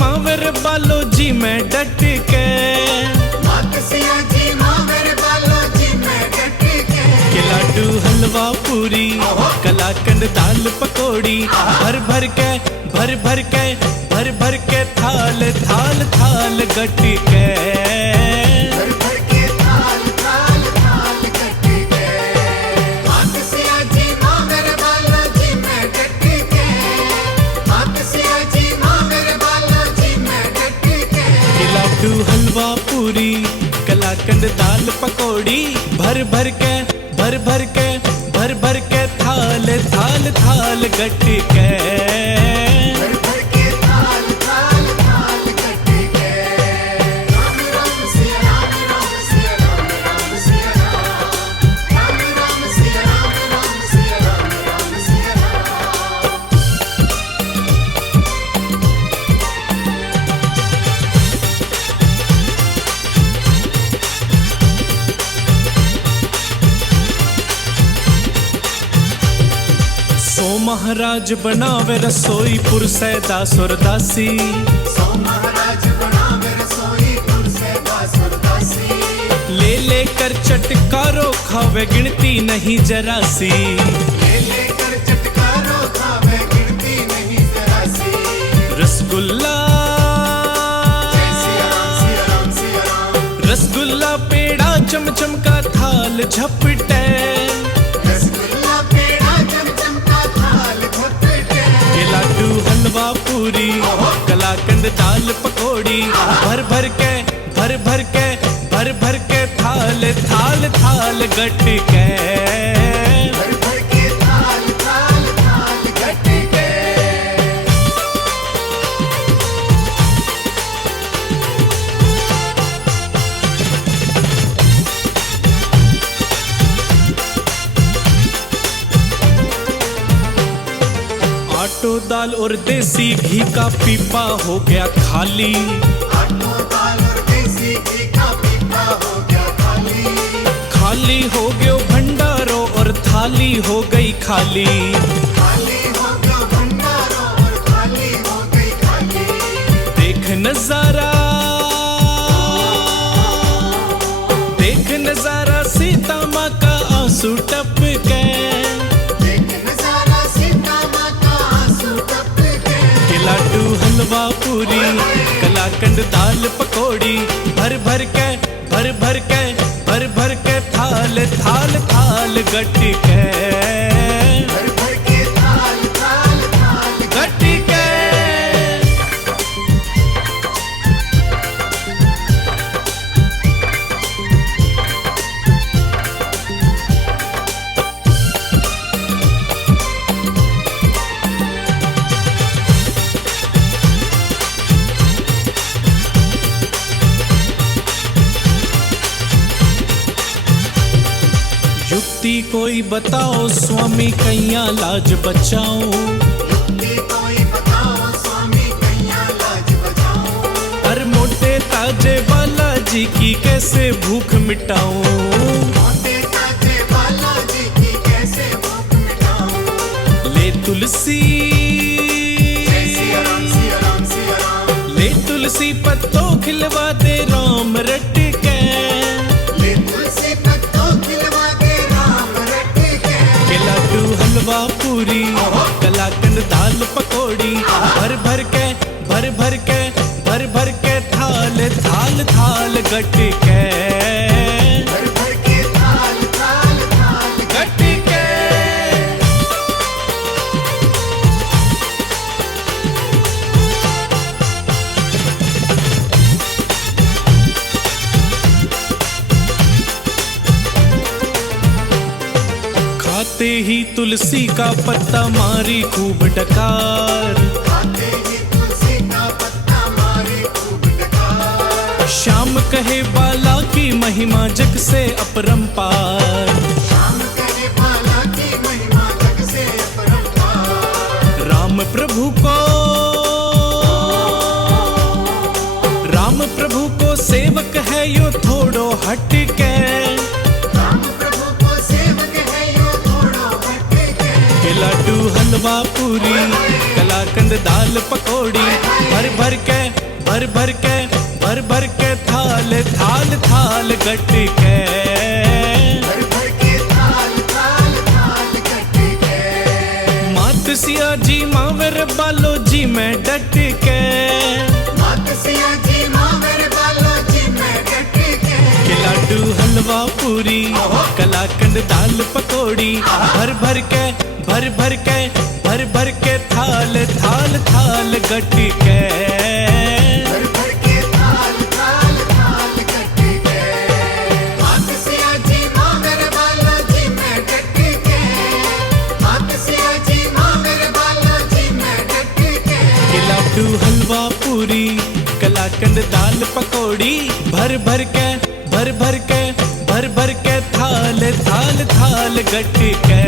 मावर बालो जी मैं डट के, मातसिया जी मावर बालो जी मैं डट के। लाडू हलवा पूरी कलाकंद दाल पकौड़ी, भर भर के भर भर के भर भर के थाल थाल थाल गट के, भर भर के थाल थाल थाल गट के। मातसिया जी मावर बालो जी मैं डट के, मातसिया जी मावर बालो जी मैं डट के। लाडू हलवा पूरी कलाकंद दाल पकौड़ी, भर भर के भर भर के भर भर के थाल थाल थाल गट के, भर भर के थाल थाल थाल गट के। राम राम सिया राम राम सिया राम राम सिया राम, राम राम सिया राम राम सिया राम राम सिया राम। सो महाराज बनावे रसोई पुरसैदा सुरदासी, सो महाराज बनावे रसोई पुरसैदा सुरदासी। ले लेकर चटकारो खावे गिनती नहीं जरासी, ले लेकर चटकारो खावे गिनती नहीं जरासी। रसगुल्ला जय सिया राम सिया राम सिया राम। रसगुल्ला पेड़ा चमचम का थाल झपटे, रसगुल्ला पेड़ा चमचम का थाल झपटे। लाडू हलवा पूरी कलाकंद दाल पकौड़ी, भर भर के भर भर के भर भर के थाल थाल थाल गट के, भर भर के थाल थाल थाल गट के। आटो दाल और देसी घी का पीपा हो गया खाली, आटो दाल और देसी घी का पीपा हो गया खाली। खाली हो गयो भंडारो और थाली हो गई खाली, खाली हो गया भंडारो और थाली हो गई खाली। देख नजारा देख नजारा सीता माँ का आंसू टपके, देख नजारा सीता माँ का आंसू टपके। लाडू हलवा पूरी कलाकंद दाल पकौड़ी, भर भर के भर भर के भर भर के थाल थाल थाल गट के, भर भर के थाल थाल थाल गट के। युक्ति कोई बताओ स्वामी कैया लाज बचाओ, युक्ति कोई बताओ स्वामी कैया लाज बचाओ। हर मोटे ताजे वाला जी की कैसे भूख मिटाऊं, मोटे ताजे बाला जी की कैसे भूख मिटाऊं। ले तुलसी जय सिया राम सिया राम सिया राम। ले तुलसी पत्तों खिलवा दे राम रट के, ले तुलसी पत्तों खिलवा दे राम रट के। लाडू हलवा पूरी कलाकंद दाल पकौड़ी, भर भर के भर भर के भर भर के थाल थाल थाल गट के, भर भर के थाल थाल थाल गट के। खाते ही तुलसी का पत्ता मारी खूब डकार, खाते ही तुलसी का पत्ता मारे खूब डकार। श्याम कहे बाला की महिमा जग से अपरंपार, शाम करे बाला की महिमा जग से अपरंपार। राम प्रभु को सेवक है यो थोड़ो हट के, राम प्रभु को सेवक है यो थोड़ो हट के। लाडू हलवा पूरी कलाकंद दाल पकौड़ी, भर भर के भर भर के भर भर के थाल थाल थाल गट के भर भर के थाल थाल थाल गट के मात सिया जी मावर बालो जी मैं डट के मात सिया जी मावर बालो जी मैं डट के लाडू हलवा पूरी कलाकंद दाल पकौड़ी भर भर के भर भर के भर भर के थाल थाल थाल गट के भर भर के थाल थाल थाल गट के मात सिया जी मावर बालो जी मैं डट के मात सिया जी मावर बालो जी मैं डट के लाडू हलवा पूरी कलाकंद दाल पकौड़ी भर भर के भर भर के भर भर के थाल थाल थाल गट के